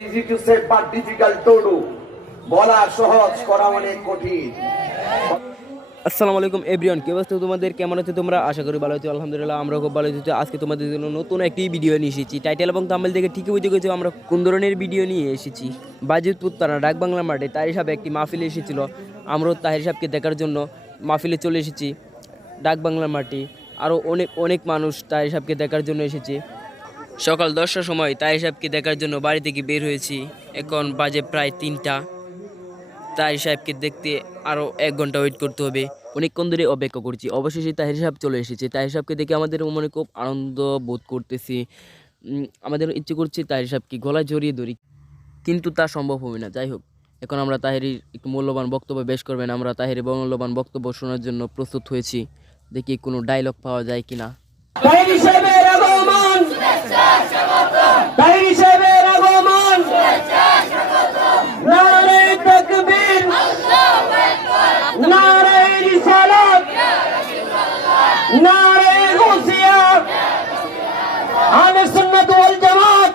Easy to say but difficult to do. বলা সহজ, করা অনেক কঠিন। আসসালামু আলাইকুম এভরিওয়ান, কি অবস্থা তোমাদের? কেমন আছো তোমরা? আশা করি ভালো আছো। আলহামদুলিল্লাহ আমরা খুব ভালো আছি। আজকে তোমাদের জন্য নতুন একটি ভিডিও নিয়ে এসেছি। টাইটেল এবং থাম্বনেল দেখে ঠিকই বুঝে গেছো আমরা কোন ধরনের ভিডিও নিয়ে এসেছি। বাজিতপুর থানা ডাক বাংলা মাঠে তাহির সাহেব একটি মাহফিলে এসেছিল। আমরাও তাহির সাহেবকে দেখার জন্য মাহফিলে চলে এসেছি ডাক বাংলা মাঠে। আরও অনেক মানুষ তাহির সাহেবকে দেখার জন্য এসেছে। সকাল 10টার সময় তাহির সাহেবকে দেখার জন্য বাড়ি থেকে বের হয়েছি। এখন বাজে প্রায় 3টা। তাহির সাহেবকে দেখতে আরও 1 ঘন্টা ওয়েট করতে হবে। অনেকক্ষণ ধরে অপেক্ষা করছি। অবশেষে তাহির সাহেব চলে এসেছে। তাহির সাহেবকে দেখে আমাদের মনে খুব আনন্দ বোধ করতেছি। আমাদের ইচ্ছে করছে তাহির সাহেবকে গলায় জড়িয়ে ধরি, কিন্তু তা সম্ভব হবে না। যাই হোক, এখন আমরা তাহিরের একটু মূল্যবান বক্তব্য পেশ করবেন। আমরা তাহিরের মূল্যবান বক্তব্য শোনার জন্য প্রস্তুত হয়েছি। দেখি কোনো ডায়লগ পাওয়া যায় কিনা। তাহির সাহেবের আগমন, তাহির সাহেবের আগমন, নারে তাকবীর, নারে রিসালাত, নারে গাউসিয়া, আহলে সুন্নাত ওয়াল জামাত।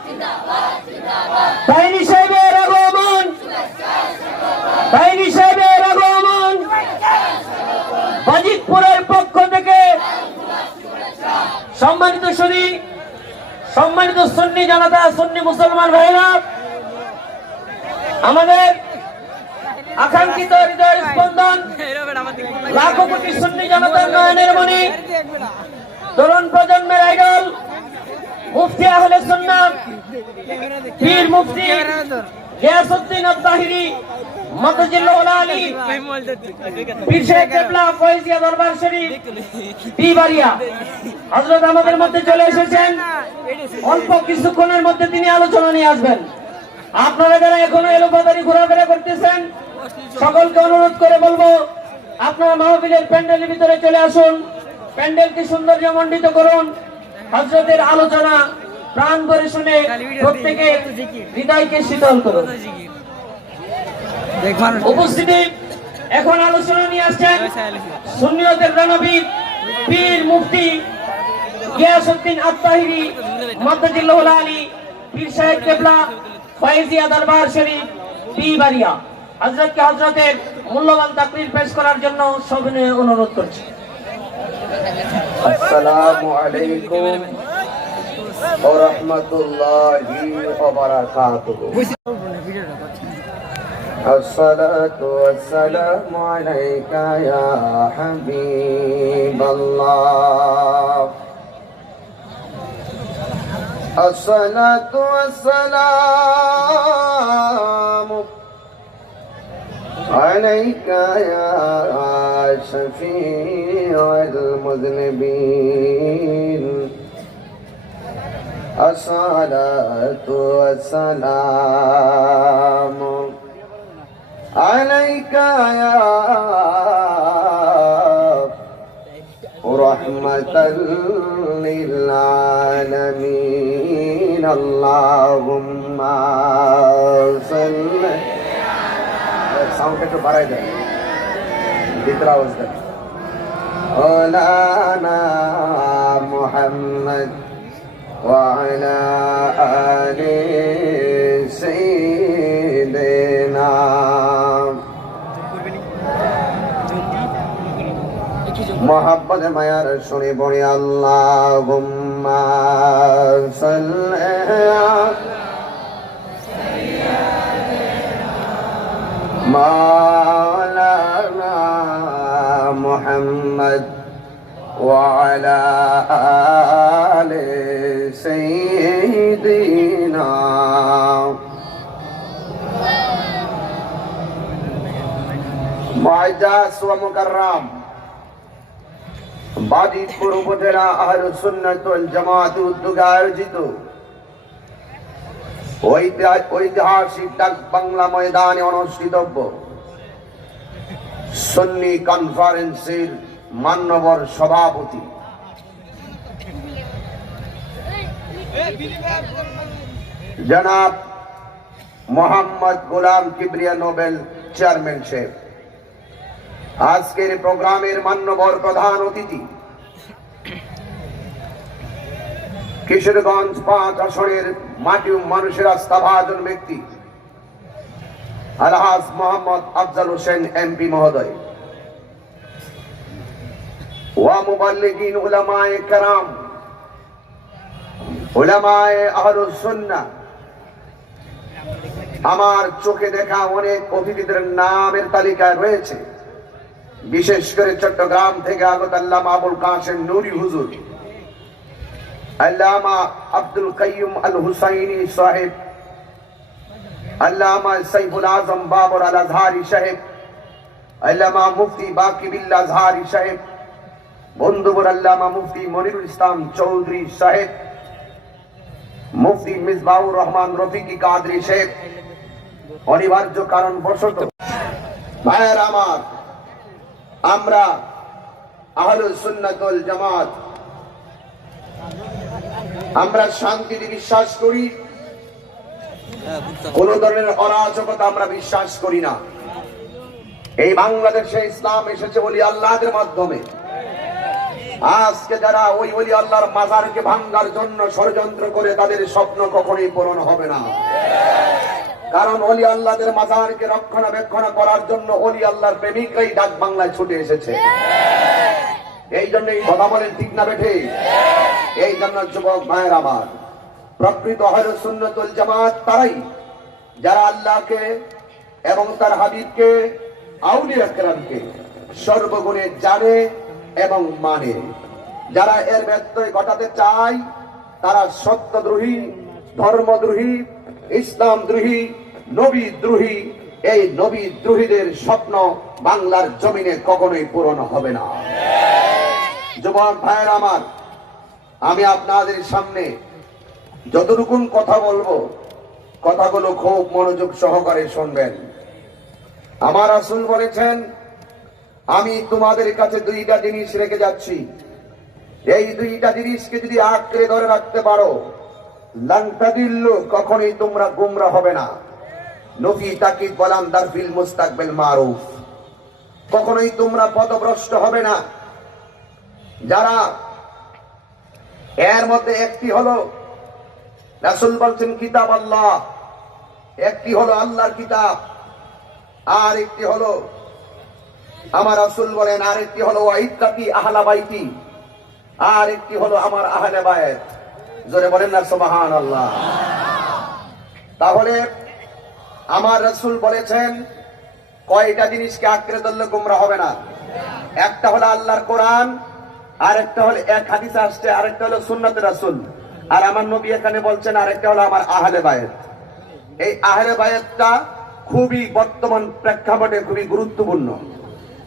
তাহির সাহেবের আগমন, তাহির সাহেবের আগমন বাজিতপুরের পক্ষ থেকে সম্মানিত সুধী, সম্মানিত সুন্নি জনতা, সুন্নি মুসলমান ভাইরা, আমাদের আকাঙ্ক্ষিত হৃদয় স্পন্দন, লাখো কোটি সুন্নি জনতার নয়নের মণি, তরুণ প্রজন্মের আইডল, মুফতি আহলে সুন্নাত, পীর মুফতি গিয়াসউদ্দিন আত-তাহিরি মাতাজিল্লাহুল আলী, পীর শেখ কেবলা ফয়জিয়া দরবার শরীফ বিবাড়িয়া হযরত আমাদের মধ্যে চলে এসেছেন। অল্প কিছুক্ষণের মধ্যে তিনি আলোচনা নিয়ে আসবেন। আপনারা যারা এখনো এলোপাতাড়ি ঘোরাফেরা করতেছেন, সকলকে অনুরোধ করে বলবো আপনারা মাহফিলের প্যান্ডেলের ভিতরে চলে আসুন। প্যান্ডেলকে সৌন্দর্যমণ্ডিত করুন। হযরতের আলোচনা প্রাণ ভরে শুনে প্রত্যেকে হৃদয়কে শীতল করুন। উপস্থিতি এখন আলোচনা নিয়ে আসছেন সুন্নিয়তের রণবীর পীর মুফতি গিয়াসউদ্দিন আত-তাহিরি মাতাজিল্লাহুল আলী, পীর সাহেব কেবলা ফয়জিয়া দরবার শরীফ বিবাড়িয়া। হযরতকে হযরতের মূল্যবান তাকরীর পেশ করার জন্য সবিনয়ে অনুরোধ করছি। আসসালামু আলাইকুম ওয়া রাহমাতুল্লাহি ওয়া বারাকাতুহু। আসসালাতু ওয়াসসালামু আলাইকা ইয়া হাবিবাল্লাহ। আসসালাতু ওয়াসসালামু আলাইকা ইয়া শাফীউল মুযনিবিন। আসসালাতু ওয়াসসালামু আলাইকা ইয়া রাহমাতাল লিল আলামিন। আল্লাহুম্মা সাল্লি, সাউন্ড একটু বাড়াই দেন, ভিতরে আওয়াজ দেন। ওয়ালানা মুহাম্মদ ওয়া আলা আলি সাইয়্যিদিনা। মোহাব্বত মায়ার শুনে পড়ি আল্লাহুম্মা সাল্লি মাওলানা মুহাম্মদ ওয়া আলা আলি সাইয়্যিদিনা। মুআজ্জাজ ওয়া মুকাররাম, বাজিতপুর উপজেলা আহলুস সুন্নাত ওয়াল জামাত উদ্যোগে আয়োজিত ঐতিহাসিক ডাক বাংলা ময়দানে অনুষ্ঠিতব্য সুন্নি কনফারেন্সের মান্যবর সভাপতি জনাব মোহাম্মদ গোলাম কিবরিয়া নোবেল চেয়ারম্যানশিপ, আজকের প্রোগ্রামের মান্যবর প্রধান অতিথি কিশোরগঞ্জ 5 আসনের মাটি ও মানুষের আস্থাভাজন ব্যক্তি আলহাজ মোহাম্মদ আফজাল হোসেন এমপি মহোদয়, ওয়া মুবাল্লিগিন উলামায়ে কেরাম, উলামায়ে আহলুস সুন্নাহ, আমার চোখে দেখা অনেক অতিথিদের নামের তালিকায় রয়েছে। বিশেষ করে চট্টগ্রাম থেকে আগত আল্লামা আবুল কাসেম নুরি হুজুর, আল্লামা আব্দুল কাইয়ুম আল হুসাইনি সাহেব, আল্লামা সাইফুল আজম বাবর আল আজহারি সাহেব, আল্লামা মুফতি বাকি বিল্লাহ আজহারি সাহেব, বন্ধুবর আল্লামা মুফতি মনিরুল ইসলাম চৌধুরী সাহেব, মুফতি মিসবাহুর রহমান রফিকি কাদরি সাহেব। অনিবার্য কারণ বশত ভাইয়ের আমার, আমরা আহলুস সুন্নাত ওয়াল জামাত, আমরা শান্তিতে বিশ্বাস করি, কোন ধরনের অরাজকতা আমরা বিশ্বাস করি না। এই বাংলাদেশে ইসলাম এসেছে ওলি আল্লাহদের মাধ্যমে। আজকে যারা ওই ওলি আল্লাহর মাজারকে ভাঙার জন্য ষড়যন্ত্র করে, তাদের স্বপ্ন কখনোই পূরণ হবে না। কারণ ওলি আল্লাহদের মাজারকে রক্ষণাবেক্ষণ করার জন্য ওলি আল্লাহর প্রেমিকরাই ডাক বাংলায় ছুটে এসেছে। এই জন্য এই কথা বলেন, ঠিক না বেঠে? এই জন্য যুবক ভাইয়ের আমার, প্রকৃত আহলুস সুন্নাত ওয়াল জামাত তারাই যারা আল্লাহকে এবং তার হাবিবকে, আউলিয়া কেরামকে সর্বগুণে জানে এবং মানে। যারা এর ব্যত্যয় ঘটাতে চায় তারা সত্যদ্রোহী, ধর্মদ্রোহী, ইসলামদ্রোহী, নবীদ্রোহী। এই নবীদ্রোহীদের স্বপ্ন বাংলার জমিনে কখনোই পূরণ হবে না। যুবক ভাইয়ের আমার, আমি আপনাদের সামনে যতটুকুন কথা বলবো, কথাগুলো খুব মনোযোগ সহকারে শুনবেন। আমার রাসূল বলেছেন, আমি তোমাদের কাছে দুইটা জিনিস রেখে যাচ্ছি, এই দুইটা জিনিসকে যদি আঁকড়ে ধরে রাখতে পারো, লান তাদিল্লু, কখনোই তোমরা গোমরা হবে না। নফি তাকিদ বলাম দারফিল মুস্তাকবিল মারুফ, কখনোই তোমরা পথভ্রষ্ট হবে না। যারা এর মধ্যে একটি হলো, রাসূল বলছেন কিতাব আল্লাহ, একটি হলো আল্লাহর কিতাব, আর একটি হলো আমার রাসূল বলেন, আর একটি হলো ওয়াইত্তাকি আহলা বাইতি, আর একটি হলো আমার আহলে বায়ত। জোরে বলেন না সুবহানাল্লাহ। তাহলে আমার রাসূল বলেছেন কয়টা জিনিসকে আঁকড়ে ধরলে গোমরা হবে না। একটা হলো আল্লাহর কোরআন, আর একটা হলো এক হাদিসে আসছে, আরেকটা হলো সুন্নাতে রাসূল, আর আমার নবী এখানে বলছেন আরেকটা হলো আমার আহলে বায়ত। এই আহলে বায়তটা খুবই বর্তমান প্রেক্ষাপটে খুবই গুরুত্বপূর্ণ।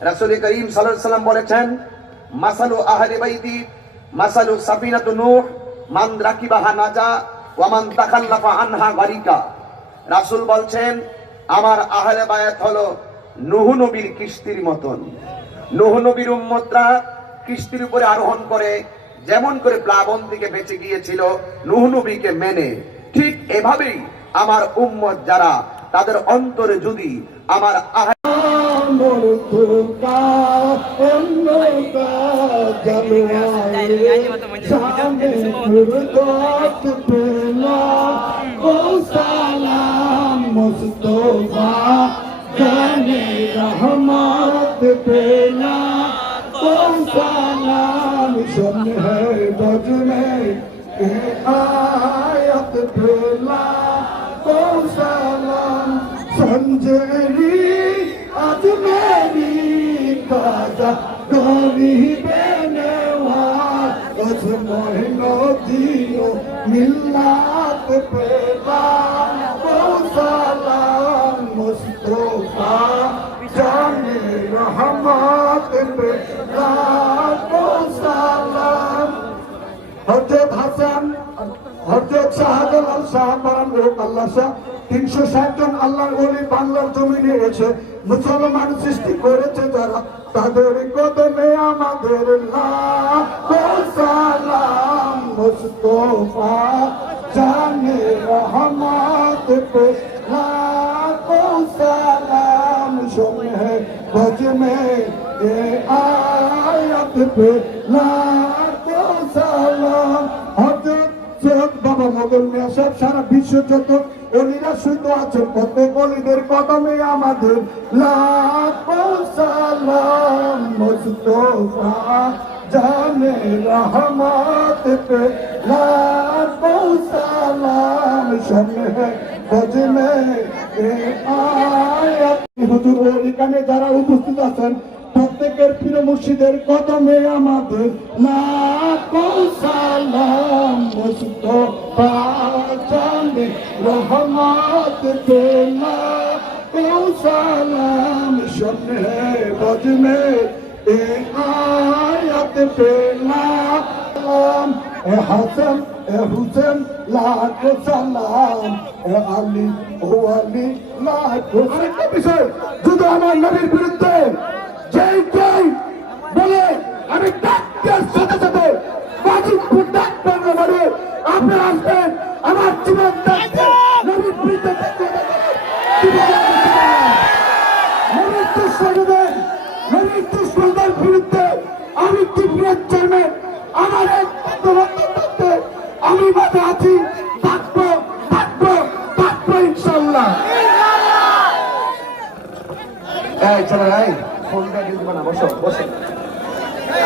রাসূল করিম সাল্লাল্লাহু আলাইহি ওয়াসাল্লাম বলেছেন, মাসালু আহলি বাইতি মাসালু সাফিনাতু নূহ, মান রাকিবাহা নাজা ওয়া মান তাখাল্লাফা আনহা গারিকা। রাসূল বলছেন, আমার আহলে বায়াত হলো নূহ নবীর কিস্তির মতন। নূহ নবীর উম্মতরা কিস্তির উপরে আরোহণ করে যেমন করে প্লাবন থেকে বেঁচে গিয়েছিল নূহ নবীকে মেনে, ঠিক এভাবেই আমার উম্মত যারা, তাদের অন্তরে যদি আমার रहमत पेला को सलाम सुन है बज में आयत पेला को सलाम संजरी आज मेरी काजा गोरी बेनवा उस मोहनो दियो मिलात पेला को सलाम मुस्तफा जाने रहमत पे लाखो सलाम। हजरत হাসান, হযরত শাহজালাল শাহ পরমলোক আল্লাহ শাহ 360 জন আল্লাহর ওলি বাংলার জমিনে এসে মুসলমান সৃষ্টি করেছে যারা, তাদের কদমে আমাদের লাখো সালাম মুস্তফা জানে রহমত पे लाखो सलाम सुन है बज में ये आयत पे लाखो सलाम। हजरत আব্দুল মিয়া সাহেব, সারা বিশ্ব যত অলিরা শুদ্ধ আছেন প্রত্যেক অলিদের কদমে আমাদের লাখো সালাম। মুস্তাফা জানে রহমত পে লাখো সালাম। শমে বজমে এ আয়াত। হুজুর এখানে যারা উপস্থিত আছেন প্রত্যেকের প্রিয় মুর্শিদের কদমে আমাদের লাখো সালাম। মুস্তাফা জানে রহমত পে লাখো সালাম। শমে বজমে এ আয়াত পে লাম। এ হাসান এ হুসেন লাখো সালাম। এ আলী ও আলী লাখো। আরেকটা বিষয়, যদি আমার নবীর বিরুদ্ধে যেই কেউ বলে আমি ডাক্তার সাথে সাথে বাজিতপুর ডাক্তার বলে আপনি আসবেন আমার জীবন থাকতে নবীর বিরুদ্ধে নবীর দুঃসংবাদ নবীর দুঃসংবাদের বিরুদ্ধে আমি তীব্রের জন্মে আমার এক থাকতে আমি মাঝে আছি, থাকবো থাকবো থাকবো ইনশাল্লাহ। এই চলো এই ফোনটা দিবা না, বসো বসো।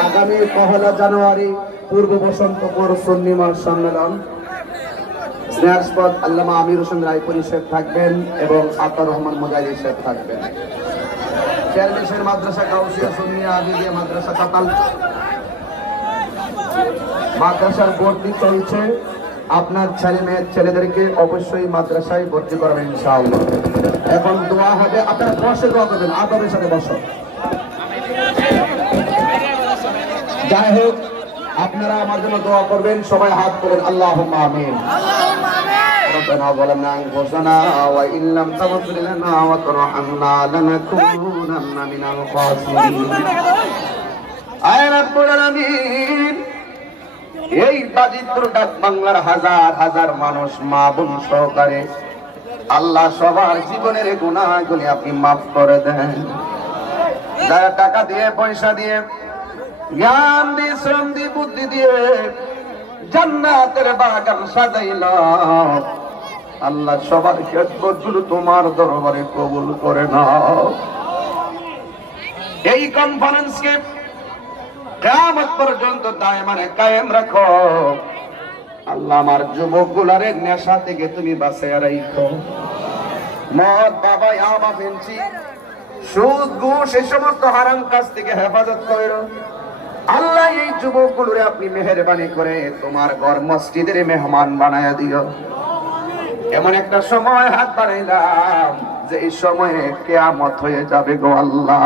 আগামী 1 জানুয়ারি পূর্ব বসন্ত পূর্ণিমা সম্মেলন স্নেহাস্পদ আল্লামা আমির হোসেন রায় পরিষদ থাকবেন এবং আতার রহমান মুজাহিদ সাহেব থাকবেন। চেয়ারম্যান মাদ্রাসা গাউসিয়া সুন্নিয়া আবিদিয়া মাদ্রাসা কাতাল মাদ্রাসার ভর্তি চলছে। আপনার ছেলে মেয়ের ছেলেদেরকে অবশ্যই মাদ্রাসায় ভর্তি করবেন ইনশাআল্লাহ। এখন দোয়া হবে, আপনারা বসে দোয়া করবেন, আদরের সাথে বসো। যাই হোক, আপনারা আমার জন্য দোয়া করবেন, সবাই হাত তোলেন, আল্লাহুম্মা আমিন। ربنا ظلمنا أنفسنا وإن لم تغفر لنا وترحمنا لنكونن من الخاسرين আয় রব্বুল আলামিন। এই বাজিতপুর ডাক বাংলার হাজার হাজার মানুষ মা বোন সহকারে আল্লাহ সবার জীবনের গুনাহগুলি আপনি মাফ করে দেন। যারা টাকা দিয়ে পয়সা দিয়ে জ্ঞান দিয়ে শ্রম দিয়ে বুদ্ধি দিয়ে জান্নাতের বাগান সাজাইল, আল্লাহ সবার খেদমতগুলো তোমার দরবারে কবুল করে নাও। এই কনফারেন্সকে কিয়ামত পর্যন্ত দায়মানে কায়েম রাখো আল্লাহ। আমার যুবকগুলারে নেশা থেকে তুমি বাঁচিয়ে রাখো। মদ বাবা ইয়াবা ফেন্সি সুদ ঘুষ এই সমস্ত হারাম কাজ থেকে হেফাজত করো আল্লাহ। এই যুবকগুলোরে আপনি মেহেরবানি করে তোমার ঘর মসজিদের মেহমান বানায়া দিও। এমন একটা সময় হাত বাড়াইলাম যে এই সময়ে কিয়ামত হয়ে যাবে গো আল্লাহ।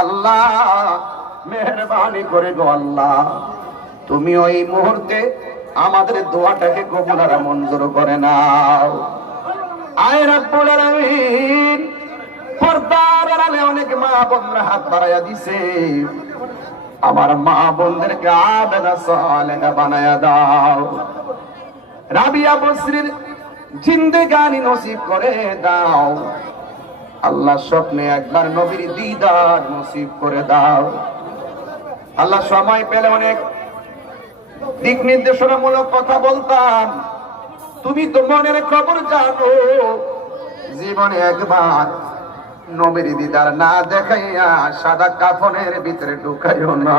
আল্লাহ মেহেরবানি করে গো আল্লাহ, তুমি ওই মুহূর্তে আমাদের দোয়াটাকে কবুল আর মঞ্জুর করে নাও। আয় রব্বুল আলামিন, পর্দার আড়ালে অনেক মা বোনরা হাত বাড়াইয়া দিছে, আমার মা বোনদেরকে আবেদা সালেহা বানায়া দাও। রাবিয়া বসরির জিন্দেগানি নসিব করে দাও আল্লাহ। স্বপ্নে একবার নবীর দিদার নসিব করে দাও আল্লাহ। সময় পেলে অনেক দিক নির্দেশনামূলক কথা বলতাম, তুমি তো মনের খবর জানো। জীবনে একবার নবীর দিদার না দেখাইয়া সাদা কাফনের ভিতরে ঢুকাইও না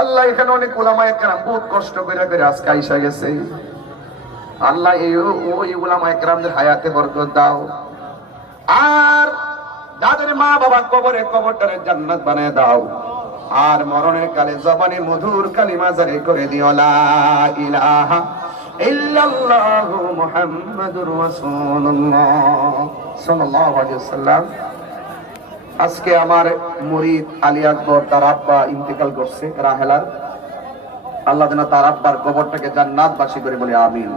আল্লাহ। এখানে অনেক উলামায়ে কেরাম বহুত কষ্ট করে করে আজকে আইসা গেছে আল্লাহ। ওই উলামায়ে কেরামদের হায়াতে বরকত দাও। আর যাদের মা বাবা কবরে কবরটারে জান্নাত বানায় দাও। আর মরণের কালে জবানে মধুর কালিমা জারি করে দিও লা ইলাহা ইল্লাল্লাহু মুহাম্মাদুর রাসূলুল্লাহ সাল্লাল্লাহু আলাইহি ওয়াসাল্লাম। আজকে আমার মুরিদ আলী আকবর তার আব্বা ইন্তেকাল করছে রাহেলার। আল্লাহ যেন তার আব্বার কবরটাকে জান্নাতবাসী করে বলে আমিন।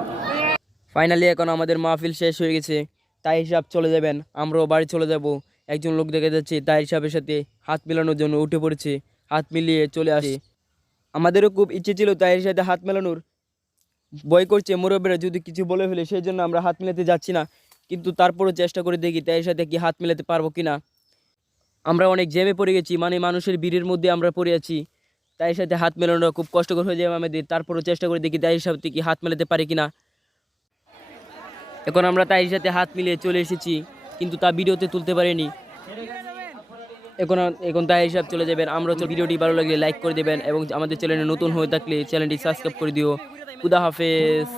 ফাইনালি এখন আমাদের মাহফিল শেষ হয়ে গেছে, তাই হিসাব চলে যাবেন, আমরাও বাড়ি চলে যাব। একজন লোক দেখে যাচ্ছে তাই হিসাবের সাথে হাত মেলানোর জন্য উঠে পড়েছে, হাত মিলিয়ে চলে আসে। আমাদেরও খুব ইচ্ছে ছিল তাইয়ের সাথে হাত মেলানোর, ভয় করছে মুরব্বীরা যদি কিছু বলে ফেলে, সেই জন্য আমরা হাত মেলাতে যাচ্ছি না। কিন্তু তারপরও চেষ্টা করে দেখি তাইয়ের সাথে কি হাত মেলাতে পারবো কিনা। আমরা অনেক জ্যামে পড়ে গেছি, মানে মানুষের ভিড়ের মধ্যে আমরা পড়ে আছি। তাইয়ের সাথে হাত মেলানো খুব কষ্টকর হয়ে যায় আমাদের, তারপরও চেষ্টা করে দেখি তাইয়ের সাথে কি হাত মেলাতে পারি কিনা। এখন আমরা তাইয়ের সাথে হাত মিলিয়ে চলে এসেছি, কিন্তু তা ভিডিওতে তুলতে পারিনি। এখন তাই হিসাব চলে যাবেন। আমরা ভিডিওটি ভালো লাগলে লাইক করে দেবেন এবং আমাদের চ্যানেলে নতুন হয়ে থাকলে চ্যানেলটি সাবস্ক্রাইব করে দিও। খুদা হাফেজ।